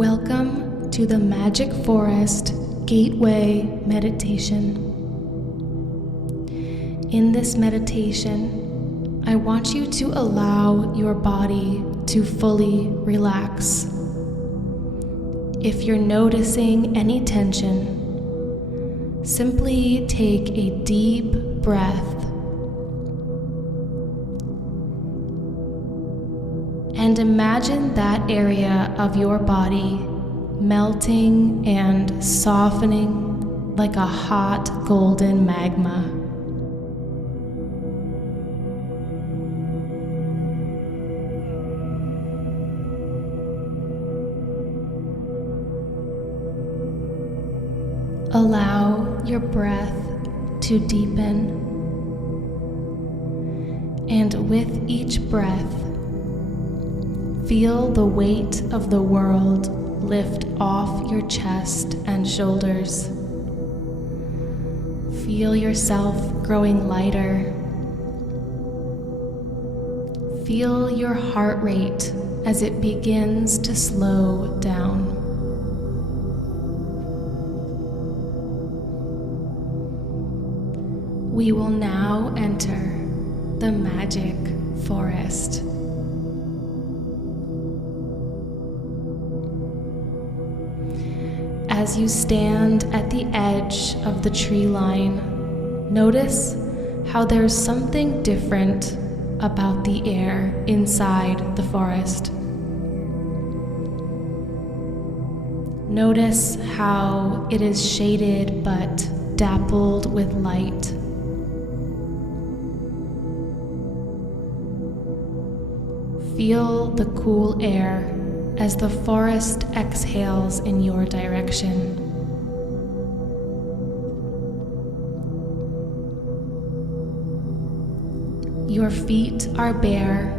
Welcome to the Magic Forest Gateway Meditation. In this meditation, I want you to allow your body to fully relax. If you're noticing any tension, simply take a deep breath and imagine that area of your body melting and softening like a hot golden magma. Allow your breath to deepen, and with each breath, feel the weight of the world lift off your chest and shoulders. Feel yourself growing lighter. Feel your heart rate as it begins to slow down. We will now enter the magic forest. As you stand at the edge of the tree line, notice how there's something different about the air inside the forest. Notice how it is shaded but dappled with light. Feel the cool air as the forest exhales in your direction. Your feet are bare,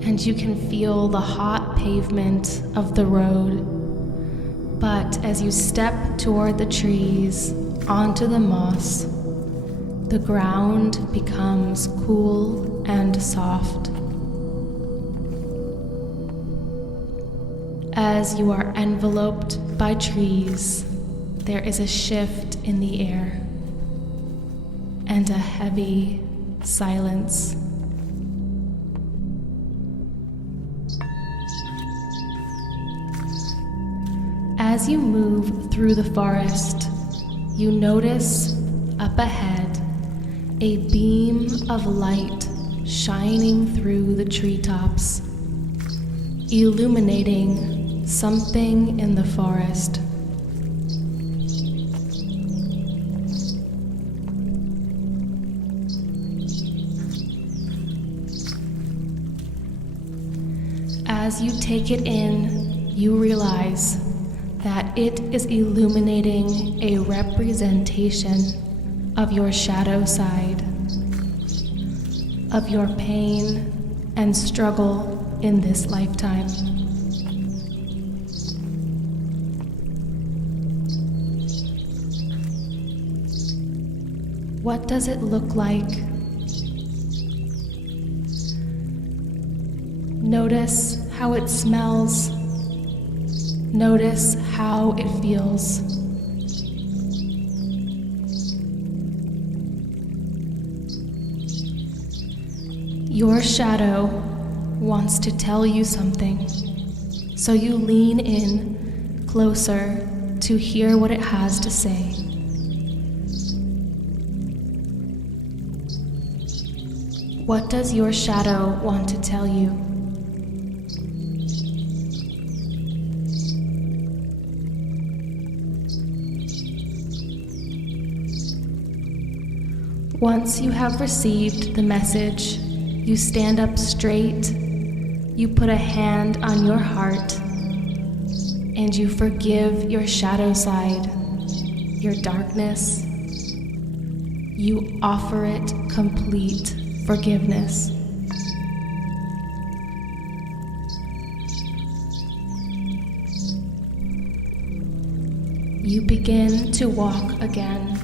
and you can feel the hot pavement of the road. But as you step toward the trees, onto the moss, the ground becomes cool and soft. As you are enveloped by trees, there is a shift in the air and a heavy silence. As you move through the forest, you notice up ahead a beam of light shining through the treetops, illuminating something in the forest. As you take it in, you realize that it is illuminating a representation of your shadow side, of your pain and struggle in this lifetime. What does it look like? Notice how it smells. Notice how it feels. Your shadow wants to tell you something, so you lean in closer to hear what it has to say. What does your shadow want to tell you? Once you have received the message, you stand up straight, you put a hand on your heart, and you forgive your shadow side, your darkness. You offer it complete forgiveness. You begin to walk again.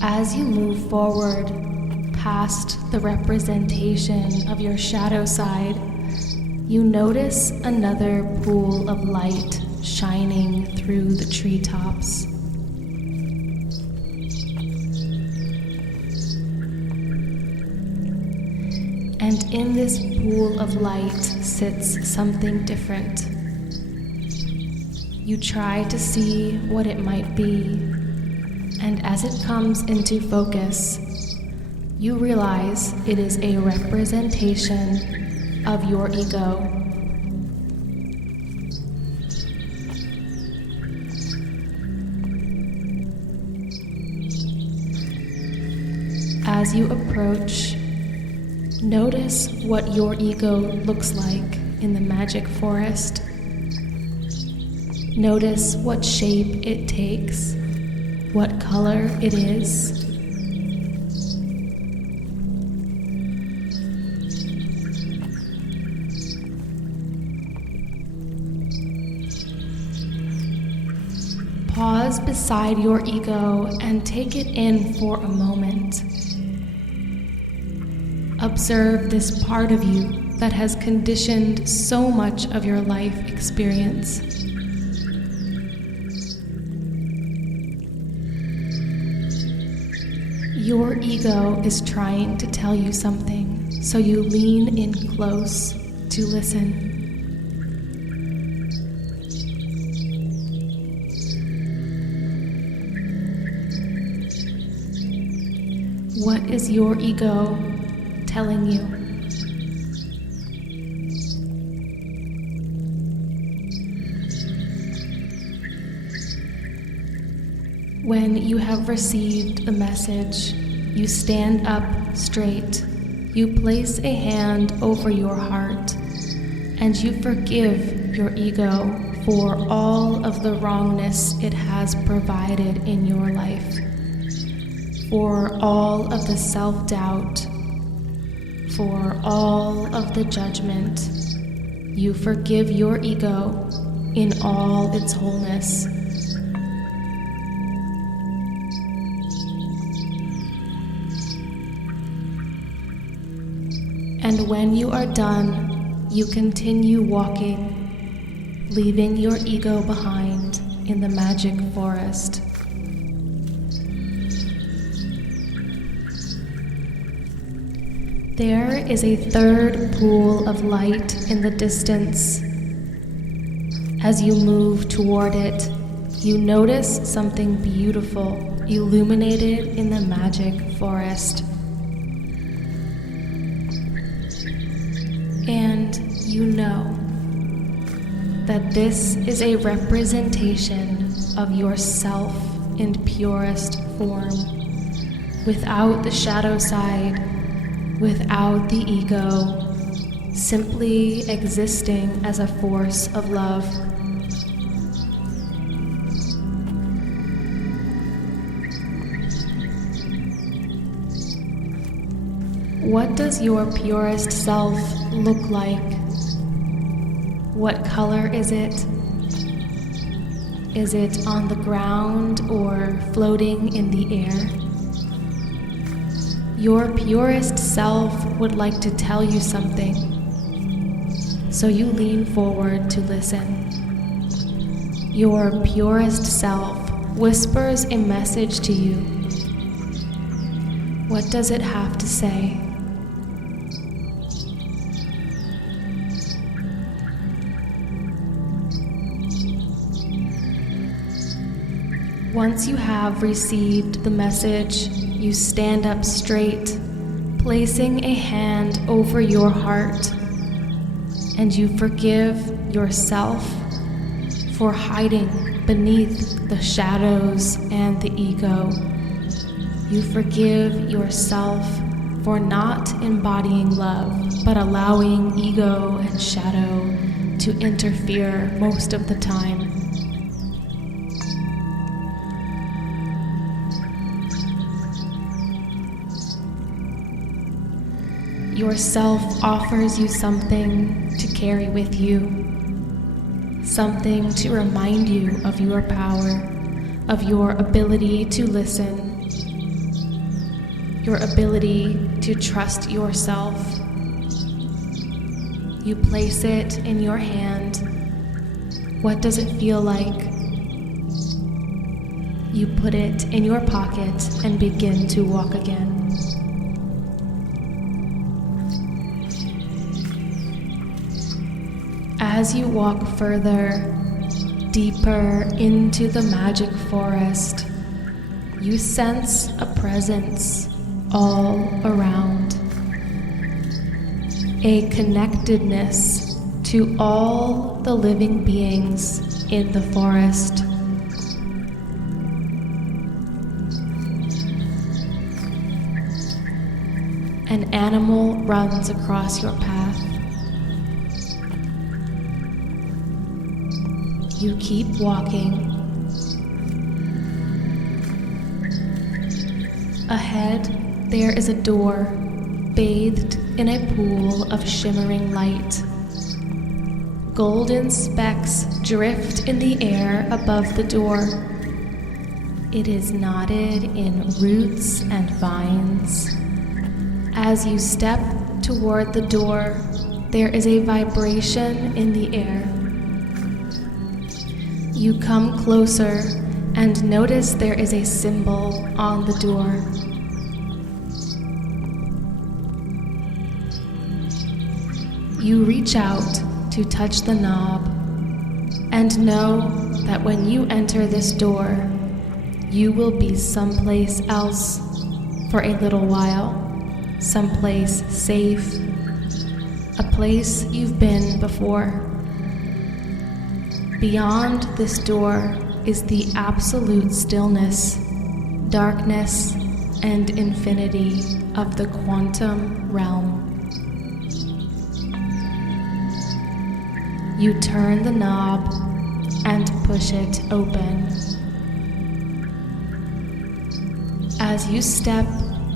As you move forward past the representation of your shadow side, you notice another pool of light shining through the treetops. And in this pool of light sits something different. You try to see what it might be, and as it comes into focus, you realize it is a representation of your ego. As you approach, notice what your ego looks like in the magic forest. Notice what shape it takes, what color it is. Pause beside your ego and take it in for a moment. Observe this part of you that has conditioned so much of your life experience. Your ego is trying to tell you something, so you lean in close to listen. What is your ego telling you? When you have received the message, you stand up straight. You place a hand over your heart, and you forgive your ego for all of the wrongness it has provided in your life, for all of the self-doubt, for all of the judgment. You forgive your ego in all its wholeness. And when you are done, you continue walking, leaving your ego behind in the magic forest. There is a third pool of light in the distance. As you move toward it, you notice something beautiful illuminated in the magic forest. And you know that this is a representation of yourself in purest form, without the shadow side, without the ego, simply existing as a force of love. What does your purest self look like? What color is it? Is it on the ground or floating in the air? Your purest self would like to tell you something, so you lean forward to listen. Your purest self whispers a message to you. What does it have to say? Once you have received the message, you stand up straight, placing a hand over your heart, and you forgive yourself for hiding beneath the shadows and the ego. You forgive yourself for not embodying love, but allowing ego and shadow to interfere most of the time. Yourself offers you something to carry with you, something to remind you of your power, of your ability to listen, your ability to trust yourself. You place it in your hand. What does it feel like? You put it in your pocket and begin to walk again. As you walk further, deeper into the magic forest, you sense a presence all around. A connectedness to all the living beings in the forest. An animal runs across your path. You keep walking. Ahead, there is a door, bathed in a pool of shimmering light. Golden specks drift in the air above the door. It is knotted in roots and vines. As you step toward the door, there is a vibration in the air. You come closer and notice there is a symbol on the door. You reach out to touch the knob and know that when you enter this door, you will be someplace else for a little while, someplace safe, a place you've been before. Beyond this door is the absolute stillness, darkness, and infinity of the quantum realm. You turn the knob and push it open. As you step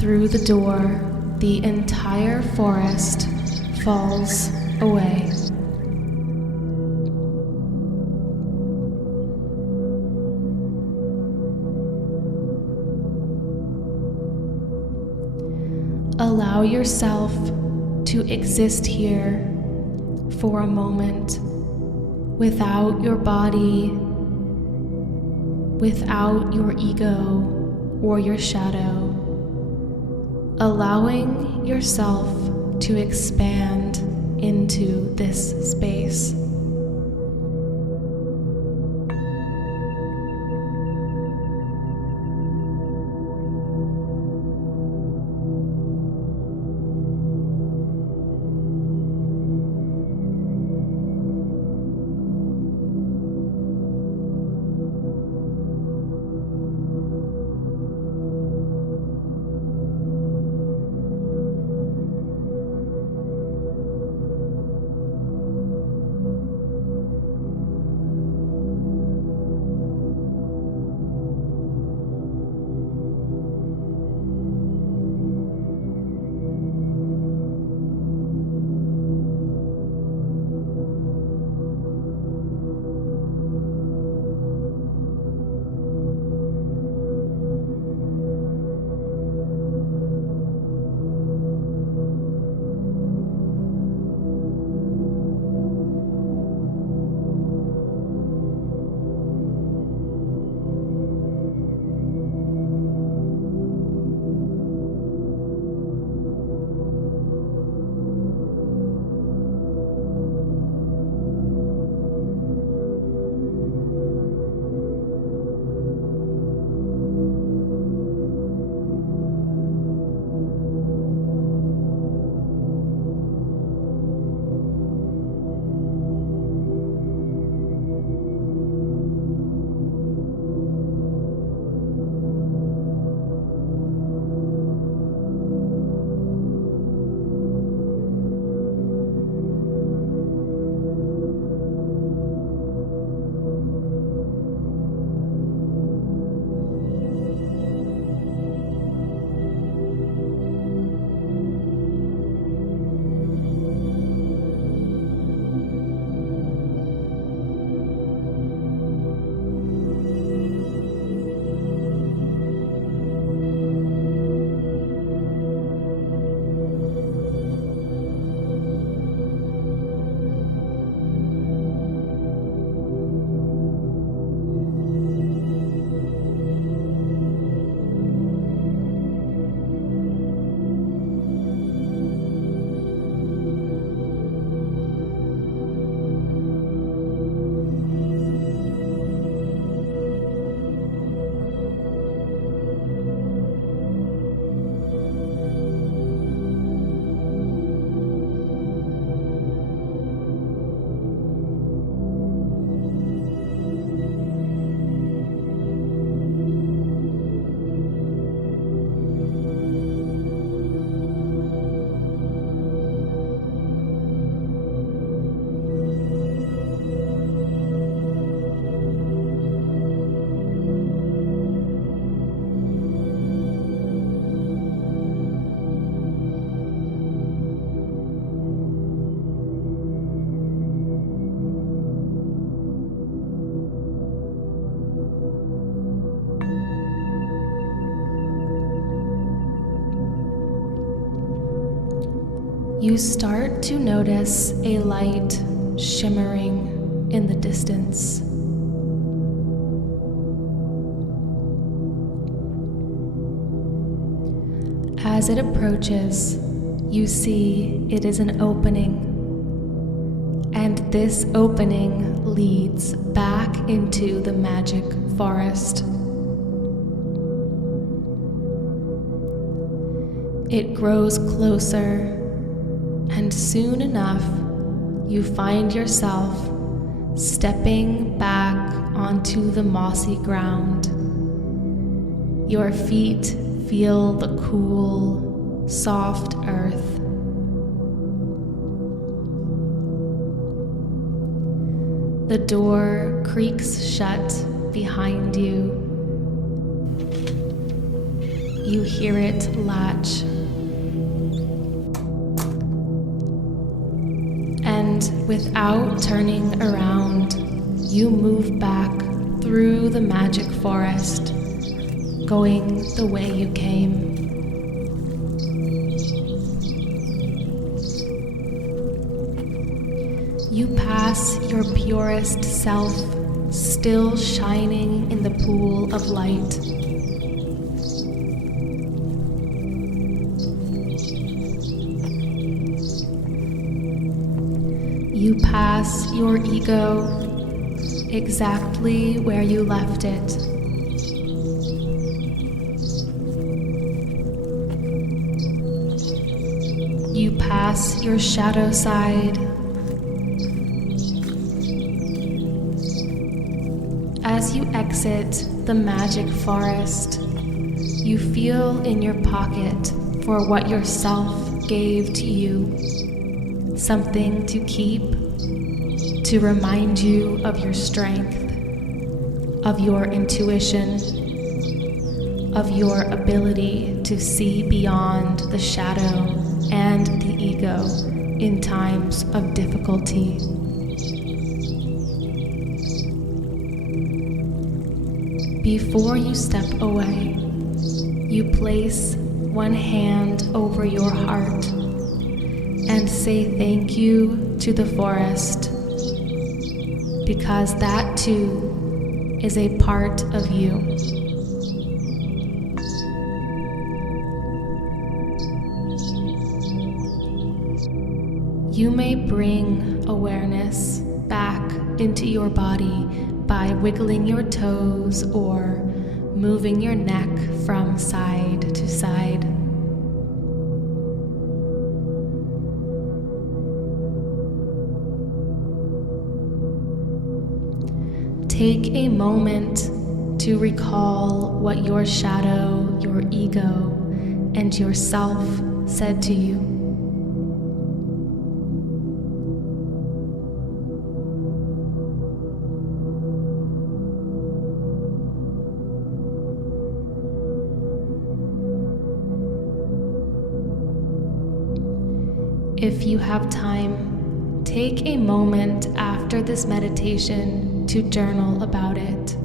through the door, the entire forest falls away. Allow yourself to exist here for a moment without your body, without your ego or your shadow, allowing yourself to expand into this space. you start to notice a light shimmering in the distance. As it approaches, you see it is an opening, and this opening leads back into the magic forest. It grows closer, and soon enough, you find yourself stepping back onto the mossy ground. Your feet feel the cool, soft earth. The door creaks shut behind you. You hear it latch. And without turning around, you move back through the magic forest, going the way you came. You pass your purest self, still shining in the pool of light. You pass your ego exactly where you left it. You pass your shadow side. As you exit the magic forest, you feel in your pocket for what yourself gave to you. Something to keep, to remind you of your strength, of your intuition, of your ability to see beyond the shadow and the ego in times of difficulty. Before you step away, you place one hand over your heart and say thank you to the forest, because that too is a part of you. You may bring awareness back into your body by wiggling your toes or moving your neck from side to side. Take a moment to recall what your shadow, your ego, and yourself said to you. If you have time, take a moment after this meditation to journal about it.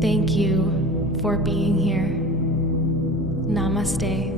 Thank you for being here. Namaste.